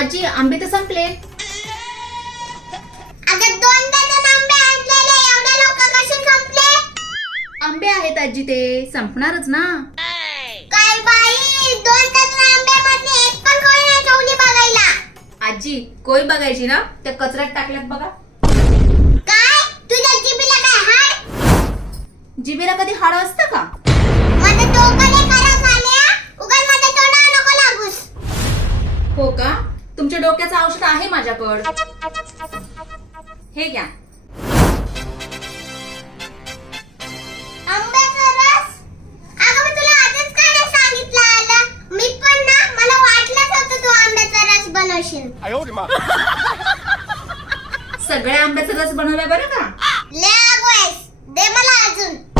आजी आंबे तर संपले. अगं 2 डझन आंबे आणलेले, एवढे लोक कसे संपले? आंबे आहेत आजी, ते संपणारच ना. काय बाई, 2 डझन आंब्यामध्ये एक पण कोणी नाही ठेवली बघायला. आजी कोई बघायची ना, त्या कचऱ्यात टाकल्यात बघा. काय तुझ्या जिभेला काय हाड? जिभेला कधी हाड असतं का? माझं डोकं लय खराब झालंय, उगाच माझ्या तोंडावर नको लागूस. हो का? तुमच्या डोक्याचं औषध आहे माझ्याकडं, हे घ्या. आंब्याचा रस? अगं मी तुला आधीच काय नाही सांगितलं आलं. मी पण ना, मला वाटलंच होतं तू आंब्याचा रस बनवशील. सगळ्या आंब्याचा रस बनवलाय बरं का.